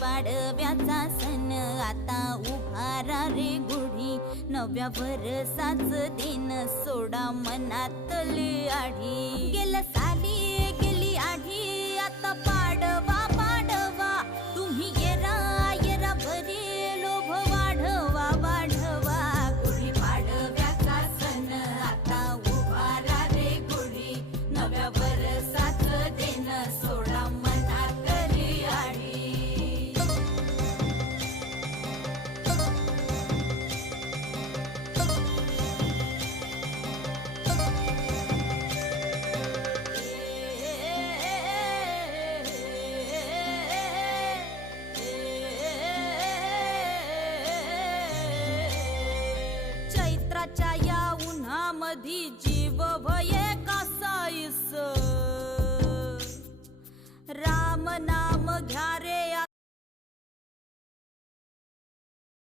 पाडव्याचा सण आता उभारा रे गुढी, नव्या वर्षाच दिन सोडा मनातली आढी. गेल्या साली गेली आढी, आता पाडवा पाडवा, तुम्ही येरा येरा बरी लोभ वाढवा वाढवा. गुढी पाडव्याचा सण आता उभारा रे गुढी, नव्या वर्षाच दिन सोडा मनातली आढी. चैत्राच्या या उन्हामधी जीव भये कासाईस, राम नाम घ्या